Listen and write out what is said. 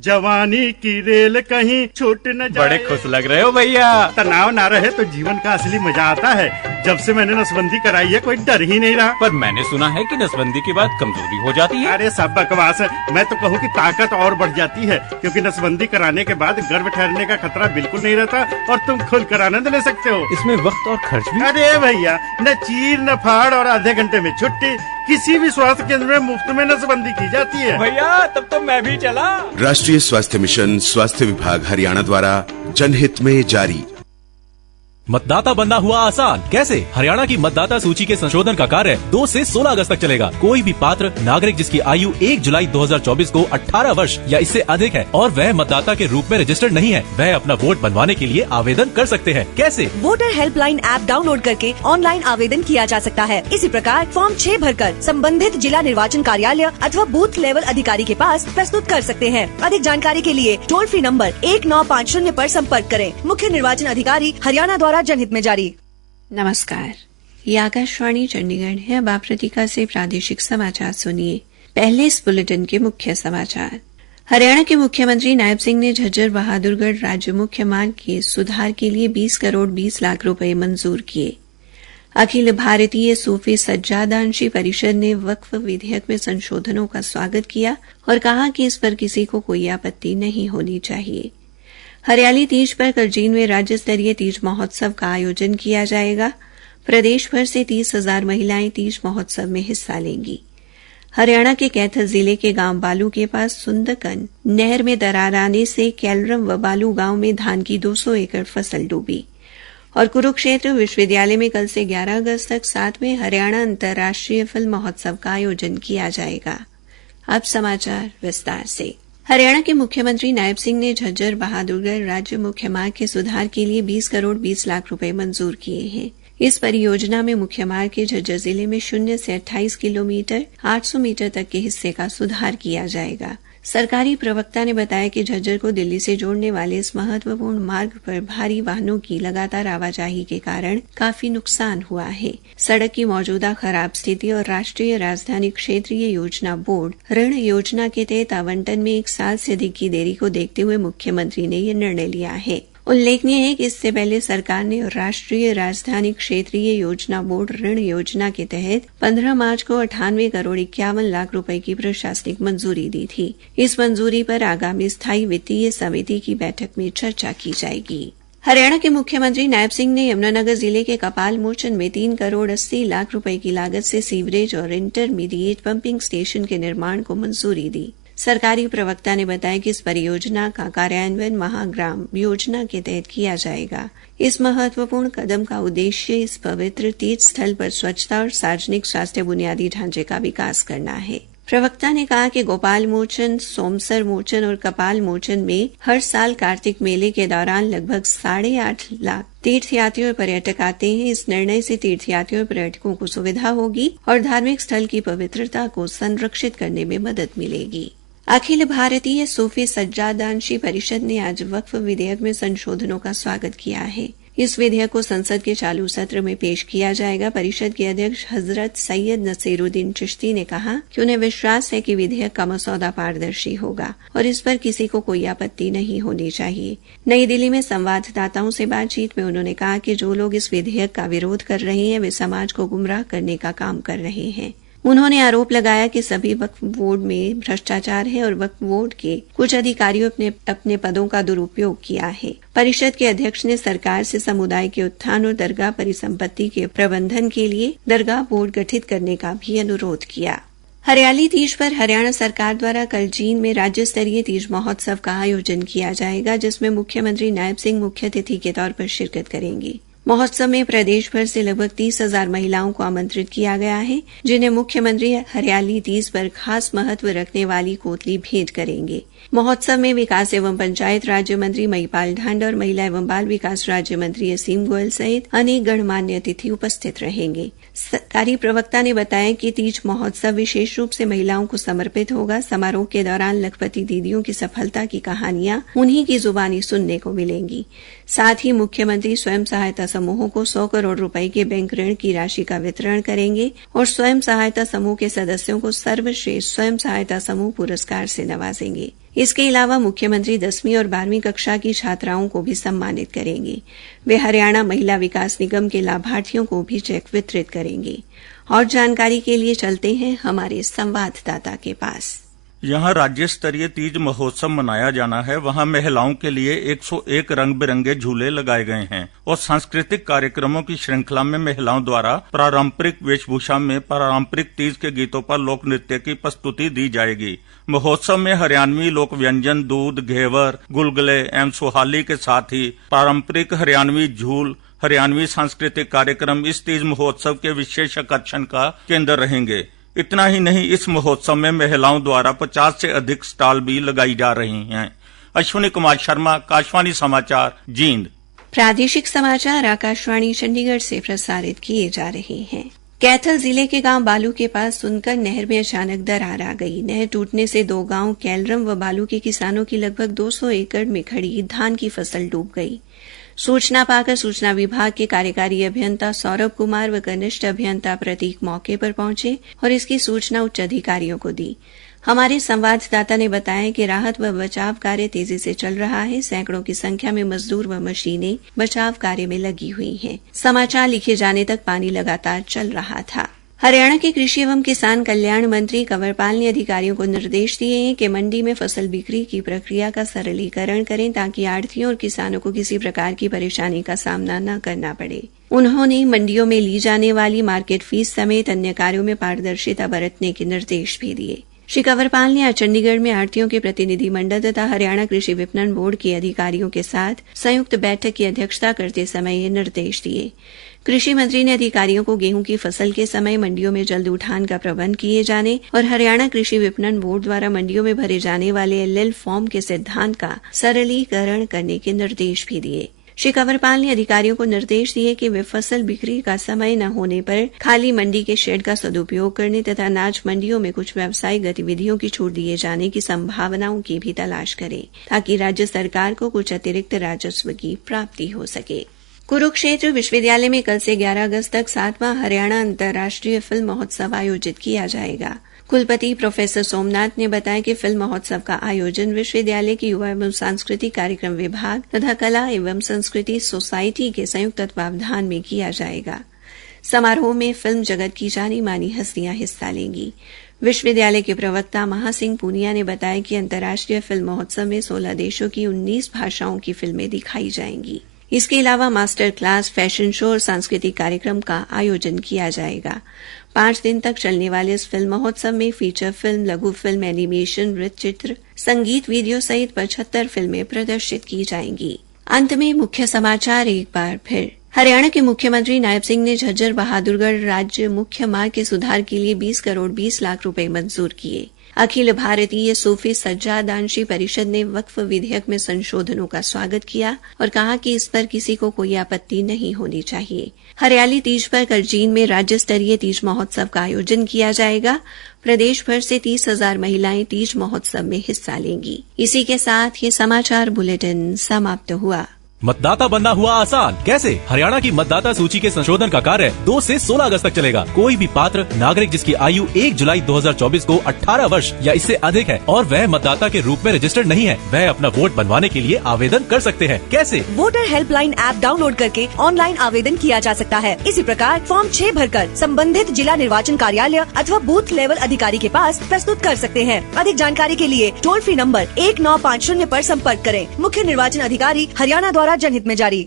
जवानी की रेल कहीं छूट न जाए। बड़े खुश लग रहे हो भैया। तनाव ना रहे तो जीवन का असली मजा आता है। जब से मैंने नसबंदी कराई है कोई डर ही नहीं रहा। पर मैंने सुना है कि नसबंदी के बाद कमजोरी हो जाती है। अरे सब बकवास है। मैं तो कहूँ कि ताकत और बढ़ जाती है, क्योंकि नसबंदी कराने के बाद गर्भ ठहरने का खतरा बिल्कुल नहीं रहता और तुम खुल कर आनंद ले सकते हो। इसमें वक्त और खर्च भी। अरे भैया, न चीर न फाड़ और आधे घंटे में छुट्टी। किसी भी स्वास्थ्य केंद्र में मुफ्त में नसबंदी की जाती है। भैया तब तो मैं भी चला। राष्ट्रीय स्वास्थ्य मिशन, स्वास्थ्य विभाग हरियाणा द्वारा जनहित में जारी। मतदाता बनना हुआ आसान। कैसे? हरियाणा की मतदाता सूची के संशोधन का कार्य 2 से 16 अगस्त तक चलेगा। कोई भी पात्र नागरिक जिसकी आयु 1 जुलाई 2024 को 18 वर्ष या इससे अधिक है और वह मतदाता के रूप में रजिस्टर्ड नहीं है, वह अपना वोट बनवाने के लिए आवेदन कर सकते हैं। कैसे? वोटर हेल्पलाइन ऐप डाउनलोड करके ऑनलाइन आवेदन किया जा सकता है। इसी प्रकार फॉर्म 6 भरकर संबंधित जिला निर्वाचन कार्यालय अथवा बूथ लेवल अधिकारी के पास प्रस्तुत कर सकते हैं। अधिक जानकारी के लिए टोल फ्री नंबर 1950 पर संपर्क करें। मुख्य निर्वाचन अधिकारी हरियाणा द्वारा जनहित में जारी। नमस्कार, ये आकाशवाणी चंडीगढ़ है। अब आप प्रतीका से प्रादेशिक समाचार सुनिए। पहले इस बुलेटिन के मुख्य समाचार। हरियाणा के मुख्यमंत्री नायब सिंह ने झज्जर बहादुरगढ़ राज्य मुख्य मार्ग के सुधार के लिए 20 करोड़ 20 लाख रुपए मंजूर किए। अखिल भारतीय सूफी सज्जादानशी परिषद ने वक्फ विधेयक में संशोधनों का स्वागत किया और कहा कि इस पर किसी को कोई आपत्ति नहीं होनी चाहिए। हरियाली तीज पर करजीन में राज्य स्तरीय तीज महोत्सव का आयोजन किया जाएगा। प्रदेश भर से 30,000 महिलाएं तीज महोत्सव में हिस्सा लेंगी। हरियाणा के कैथल जिले के गांव बालू के पास सुंदकन नहर में दरार आने से कैलरम व बालू गांव में धान की 200 एकड़ फसल डूबी। और कुरुक्षेत्र विश्वविद्यालय में कल से 11 अगस्त तक 7वें हरियाणा अंतर्राष्ट्रीय फिल्म महोत्सव का आयोजन किया जाएगा। अब समाचार विस्तार से। हरियाणा के मुख्यमंत्री नायब सिंह ने झज्जर बहादुरगढ़ राज्य मुख्य मार्ग के सुधार के लिए 20 करोड़ 20 लाख रुपए मंजूर किए हैं। इस परियोजना में मुख्य मार्ग के झज्जर जिले में 0 से 28 किलोमीटर 800 मीटर तक के हिस्से का सुधार किया जाएगा। सरकारी प्रवक्ता ने बताया कि झज्जर को दिल्ली से जोड़ने वाले इस महत्वपूर्ण मार्ग पर भारी वाहनों की लगातार आवाजाही के कारण काफी नुकसान हुआ है। सड़क की मौजूदा खराब स्थिति और राष्ट्रीय राजधानी क्षेत्रीय योजना बोर्ड ऋण योजना के तहत आवंटन में 1 साल से अधिक की देरी को देखते हुए मुख्यमंत्री ने यह निर्णय लिया है। उल्लेखनीय है कि इससे पहले सरकार ने राष्ट्रीय राजधानी क्षेत्रीय योजना बोर्ड ऋण योजना के तहत 15 मार्च को 98 करोड़ 51 लाख रुपए की प्रशासनिक मंजूरी दी थी। इस मंजूरी पर आगामी स्थायी वित्तीय समिति की बैठक में चर्चा की जाएगी। हरियाणा के मुख्यमंत्री नायब सिंह ने यमुनानगर जिले के कपाल मोचन में 3 करोड़ 80 लाख रुपए की लागत से सीवरेज और इंटरमीडिएट पंपिंग स्टेशन के निर्माण को मंजूरी दी। सरकारी प्रवक्ता ने बताया कि इस परियोजना का कार्यान्वयन महाग्राम योजना के तहत किया जाएगा। इस महत्वपूर्ण कदम का उद्देश्य इस पवित्र तीर्थ स्थल पर स्वच्छता और सार्वजनिक स्वास्थ्य बुनियादी ढांचे का विकास करना है। प्रवक्ता ने कहा कि गोपाल मोचन, सोमसर मोचन और कपाल मोचन में हर साल कार्तिक मेले के दौरान लगभग 8.5 लाख तीर्थयात्री और पर्यटक आते हैं। इस निर्णय से तीर्थयात्रियों और पर्यटकों को सुविधा होगी और धार्मिक स्थल की पवित्रता को संरक्षित करने में मदद मिलेगी। अखिल भारतीय सूफी सज्जादानशी परिषद ने आज वक्फ विधेयक में संशोधनों का स्वागत किया है। इस विधेयक को संसद के चालू सत्र में पेश किया जाएगा। परिषद के अध्यक्ष हजरत सैयद नसीरुद्दीन चिश्ती ने कहा कि उन्हें विश्वास है कि विधेयक का मसौदा पारदर्शी होगा और इस पर किसी को कोई आपत्ति नहीं होनी चाहिए। नई दिल्ली में संवाददाताओं से बातचीत में उन्होंने कहा कि जो लोग इस विधेयक का विरोध कर रहे हैं वे समाज को गुमराह करने का काम कर रहे हैं। उन्होंने आरोप लगाया कि सभी वक्फ बोर्ड में भ्रष्टाचार है और वक्फ बोर्ड के कुछ अधिकारियों ने अपने पदों का दुरुपयोग किया है। परिषद के अध्यक्ष ने सरकार से समुदाय के उत्थान और दरगाह परिसंपत्ति के प्रबंधन के लिए दरगाह बोर्ड गठित करने का भी अनुरोध किया। हरियाली तीज पर हरियाणा सरकार द्वारा कल जींद में राज्य स्तरीय तीज महोत्सव का आयोजन किया जाएगा, जिसमें मुख्यमंत्री नायब सिंह मुख्य अतिथि के तौर पर शिरकत करेंगे। महोत्सव में प्रदेश भर से लगभग 30,000 महिलाओं को आमंत्रित किया गया है, जिन्हें मुख्यमंत्री हरियाली तीज पर खास महत्व रखने वाली कोतली भेंट करेंगे। महोत्सव में विकास एवं पंचायत राज्य मंत्री महिपाल ढांड और महिला एवं बाल विकास राज्य मंत्री असीम गोयल सहित अनेक गणमान्य अतिथि उपस्थित रहेंगे। सरकारी प्रवक्ता ने बताया कि तीज महोत्सव विशेष रूप से महिलाओं को समर्पित होगा। समारोह के दौरान लखपति दीदियों की सफलता की कहानियां उन्हीं की जुबानी सुनने को मिलेंगी। साथ ही मुख्यमंत्री स्वयं सहायता समूहों को 100 करोड़ रुपए के बैंक ऋण की राशि का वितरण करेंगे और स्वयं सहायता समूह के सदस्यों को सर्वश्रेष्ठ स्वयं सहायता समूह पुरस्कार से नवाजेंगे। इसके अलावा मुख्यमंत्री 10वीं और 12वीं कक्षा की छात्राओं को भी सम्मानित करेंगे। वे हरियाणा महिला विकास निगम के लाभार्थियों को भी चेक वितरित करेंगे। और जानकारी के लिए चलते हैं हमारे संवाददाता के पास। यहाँ राज्य स्तरीय तीज महोत्सव मनाया जाना है। वहाँ महिलाओं के लिए 101 रंग बिरंगे झूले लगाए गए हैं और सांस्कृतिक कार्यक्रमों की श्रृंखला में महिलाओं द्वारा पारंपरिक वेशभूषा में पारंपरिक तीज के गीतों पर लोक नृत्य की प्रस्तुति दी जाएगी। महोत्सव में हरियाणवी लोक व्यंजन, दूध, घेवर, गुलगुले एवं सुहाली के साथ ही पारंपरिक हरियाणवी झूल, हरियाणवी सांस्कृतिक कार्यक्रम इस तीज महोत्सव के विशेष आकर्षण का केंद्र रहेंगे। इतना ही नहीं, इस महोत्सव में महिलाओं द्वारा 50 से अधिक स्टॉल भी लगाई जा रही हैं। अश्विनी कुमार शर्मा, आकाशवाणी समाचार, जींद। प्रादेशिक समाचार आकाशवाणी चंडीगढ़ से प्रसारित किए जा रहे हैं। कैथल जिले के गांव बालू के पास सुनकर नहर में अचानक दरार आ गई। नहर टूटने से 2 गांव कैलरम व बालू के किसानों की लगभग 200 एकड़ में खड़ी धान की फसल डूब गई। सूचना पाकर सूचना विभाग के कार्यकारी अभियंता सौरभ कुमार व कनिष्ठ अभियंता प्रतीक मौके पर पहुंचे और इसकी सूचना उच्च अधिकारियों को दी। हमारे संवाददाता ने बताया कि राहत व बचाव कार्य तेजी से चल रहा है। सैकड़ों की संख्या में मजदूर व मशीनें बचाव कार्य में लगी हुई हैं। समाचार लिखे जाने तक पानी लगातार चल रहा था। हरियाणा के कृषि एवं किसान कल्याण मंत्री कंवरपाल ने अधिकारियों को निर्देश दिए हैं कि मंडी में फसल बिक्री की प्रक्रिया का सरलीकरण करें ताकि आढ़तियों और किसानों को किसी प्रकार की परेशानी का सामना न करना पड़े। उन्होंने मंडियों में ली जाने वाली मार्केट फीस समेत अन्य कार्यों में पारदर्शिता बरतने के निर्देश भी दिए। श्री कंवरपाल ने आज चंडीगढ़ में आढ़तियों के प्रतिनिधि मंडल तथा हरियाणा कृषि विपणन बोर्ड के अधिकारियों के साथ संयुक्त बैठक की अध्यक्षता करते समय ये निर्देश दिए। कृषि मंत्री ने अधिकारियों को गेहूं की फसल के समय मंडियों में जल्द उठान का प्रबंध किए जाने और हरियाणा कृषि विपणन बोर्ड द्वारा मंडियों में भरे जाने वाले एलएल फॉर्म के सिद्धांत का सरलीकरण करने के निर्देश भी दिए। श्री कंवरपाल ने अधिकारियों को निर्देश दिए कि वे फसल बिक्री का समय न होने पर खाली मंडी के शेड का सदुपयोग करने तथा अनाज मंडियों में कुछ व्यावसायिक गतिविधियों की छूट दिए जाने की संभावनाओं की भी तलाश करें ताकि राज्य सरकार को कुछ अतिरिक्त राजस्व की प्राप्ति हो सके। कुरुक्षेत्र विश्वविद्यालय में कल से 11 अगस्त तक 7वां हरियाणा अंतर्राष्ट्रीय फिल्म महोत्सव आयोजित किया जाएगा। कुलपति प्रोफेसर सोमनाथ ने बताया कि फिल्म महोत्सव का आयोजन विश्वविद्यालय के युवा एवं सांस्कृतिक कार्यक्रम विभाग तथा कला एवं संस्कृति सोसाइटी के संयुक्त तत्वावधान में किया जाएगा। समारोह में फिल्म जगत की जानी मानी हस्तियां हिस्सा लेंगी। विश्वविद्यालय के प्रवक्ता महासिंह पूनिया ने बताया कि अंतर्राष्ट्रीय फिल्म महोत्सव में 16 देशों की 19 भाषाओं की फिल्में दिखाई जाएंगी। इसके अलावा मास्टर क्लास, फैशन शो और सांस्कृतिक कार्यक्रम का आयोजन किया जाएगा। 5 दिन तक चलने वाले इस फिल्म महोत्सव में फीचर फिल्म, लघु फिल्म, एनिमेशन, वृत्त चित्र, संगीत वीडियो सहित 75 फिल्में प्रदर्शित की जाएंगी। अंत में मुख्य समाचार एक बार फिर। हरियाणा के मुख्यमंत्री नायब सिंह ने झज्जर बहादुरगढ़ राज्य मुख्य मार्ग के सुधार के लिए 20 करोड़ 20 लाख रुपए मंजूर किए। अखिल भारतीय सूफी सज्जादानशी परिषद ने वक्फ विधेयक में संशोधनों का स्वागत किया और कहा कि इस पर किसी को कोई आपत्ति नहीं होनी चाहिए। हरियाली तीज पर कल जींद में राज्य स्तरीय तीज महोत्सव का आयोजन किया जाएगा। प्रदेश भर से 30,000 महिलाएं तीज महोत्सव में हिस्सा लेंगी। इसी के साथ ये समाचार बुलेटिन समाप्त हुआ। मतदाता बनना हुआ आसान, कैसे? हरियाणा की मतदाता सूची के संशोधन का कार्य 2 से 16 अगस्त तक चलेगा। कोई भी पात्र नागरिक जिसकी आयु 1 जुलाई 2024 को 18 वर्ष या इससे अधिक है और वह मतदाता के रूप में रजिस्टर्ड नहीं है, वह अपना वोट बनवाने के लिए आवेदन कर सकते हैं। कैसे? वोटर हेल्पलाइन ऐप डाउनलोड करके ऑनलाइन आवेदन किया जा सकता है। इसी प्रकार फॉर्म 6 भरकर संबंधित जिला निर्वाचन कार्यालय अथवा बूथ लेवल अधिकारी के पास प्रस्तुत कर सकते हैं। अधिक जानकारी के लिए टोल फ्री नंबर 1950 पर संपर्क करें। मुख्य निर्वाचन अधिकारी हरियाणा द्वारा जनहित में जारी।